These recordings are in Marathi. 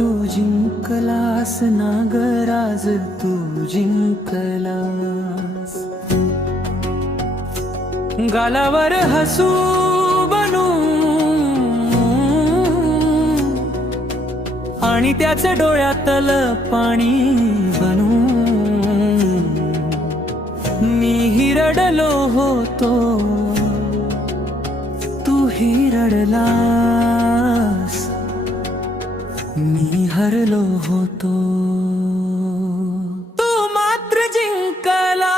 तू जिंकलास नागराज, तू जिंकलास. गालावर हसू बनू आणि त्याच्या डोळ्यातल पाणी बनू, मी हिरडलो होतो, तू हिरडलास, मी हरलो होतो. तू मात्र जिंकला,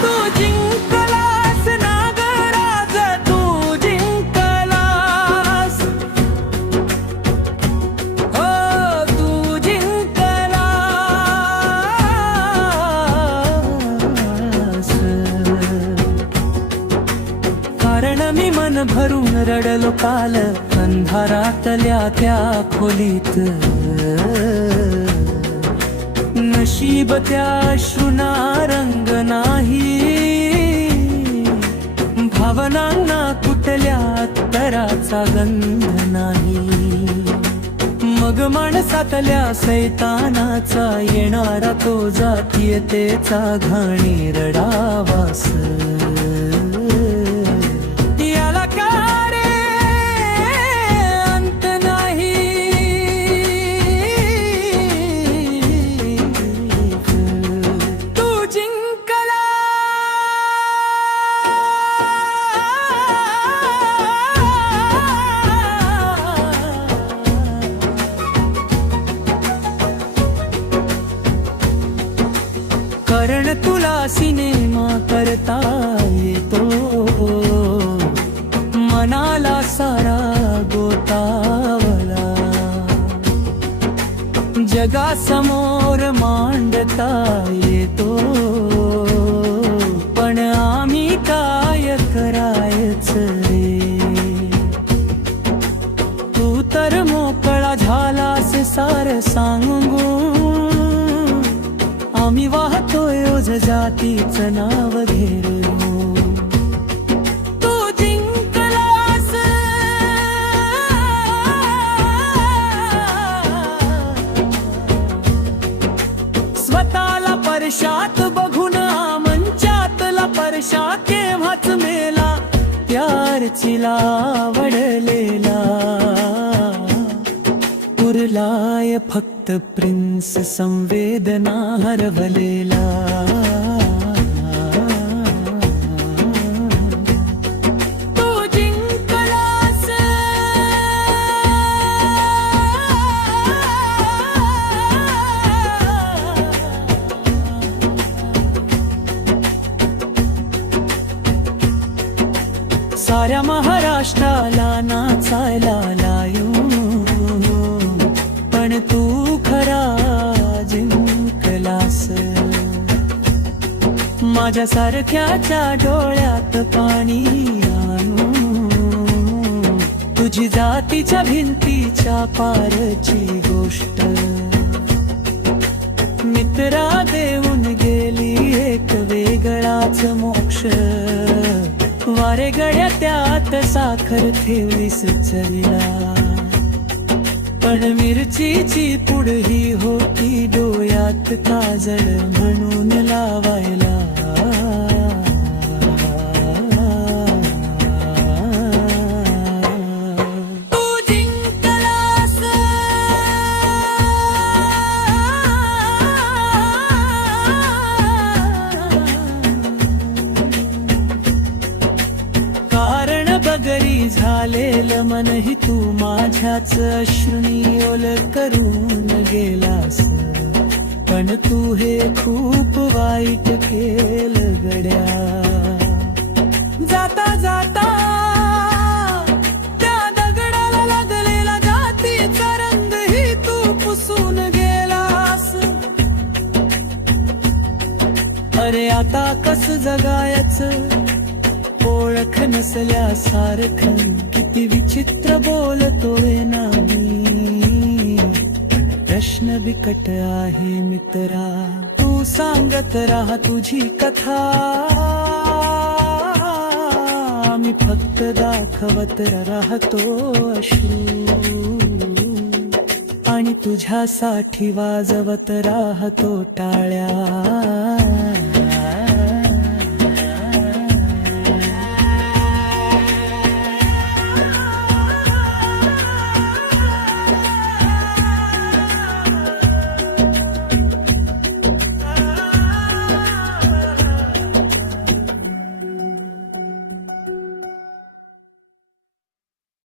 तू जिंकलास नागराज, तू जिंकलास. हो तू जिंकलास. कारण मी मन भरून रडलो काल अंधारातल्या त्या खोलीत. नशीब त्या अश्रूंना रंग नाही, भावनांना कुठल्या अत्तराचा गंध नाही. मग माणसातल्या सैतानाचा येणारा तो जातीयतेचा घाणेरडा वास. याला का रे अंत नाही, तू जिंकला. कारण तुला सिनेमा करता येतो, मनाला सारा गोतावला, जगासमोर मांडता येतो. पण आम्ही काय करायचं रे, तू तर मोकळा झालास सार सांगू. आम्ही वाहतोय ओझ जातीचं नाव घेरून. तू जिंकलास, स्वतःला परशात बघून मंचातला परशा केव्हाच मेला. प्यारची आवडलेला उरलाय फक्त प्रिन्स संवेदना हरवलेला. तू जिंकलास, साऱ्या महाराष्ट्राला नाचायला लायून, पण तू खरा जिंकलास. माझ्यासारख्याच्या डोळ्यात पाणी आणू, तुझी जातीच्या भिंतीच्या पारची गोष्ट. मित्रा देऊन गेली एक वेगळाच मोक्ष. वारे गड्या त्यात साखर ठेवलीस चवीला, पण मिरचीची पुड ही होती डोळ्यात काजळ म्हणून लावायला. तू जिंकलास, कारण बगरी झालेलं मनही तू माझ्याच अश्रुनी ओल करून गेलास. पण तू हे खूप वाईट केलं गड्या. जाता जाता त्या दगडाला लागलेला जातीचा रंग ही तू पुसून गेलास. अरे आता कस जगायचं ओळख नसल्यासारखं, किती विचित्र बोलतोय ना मी. प्रश्न बिकट आहे मित्रा, तू सांगत राहा तुझी कथा. मी फक्त दाखव दाखवत राहतो अश्रू, आणि तुझ्यासाठी वाजवत राहतो टाळ्या.